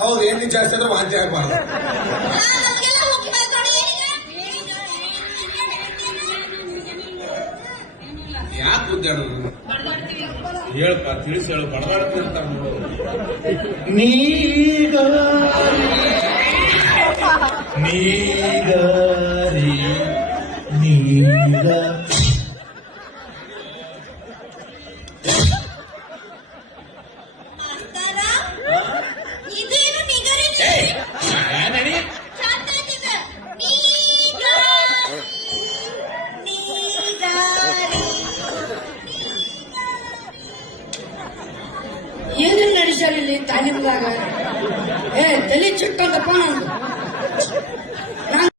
ಹೌದು, ಎಣ್ಣೆ ಜಾಸ್ತಿ ಅಂದ್ರೆ ವಾಂತಿ ಆಗ್ಬಾರ್ದು. ಯಾಕೆ ಉದ್ದಾಡೋದು? ಹೇಳಪ್ಪ, ತಿಳಿಸಿ ಹೇಳು. ಬಡದಾಡ್ತೀನಿ ಅಂತ ನೀಗಾರಿ ನೀರ ಏನೇನು ನಡೆಸ್ಯಾರ ಇಲ್ಲಿ ತಾಲೀಮ್ದಾಗ? ತಲೆ ಚಿಕ್ಕಂತಪ್ಪ ನಂದು.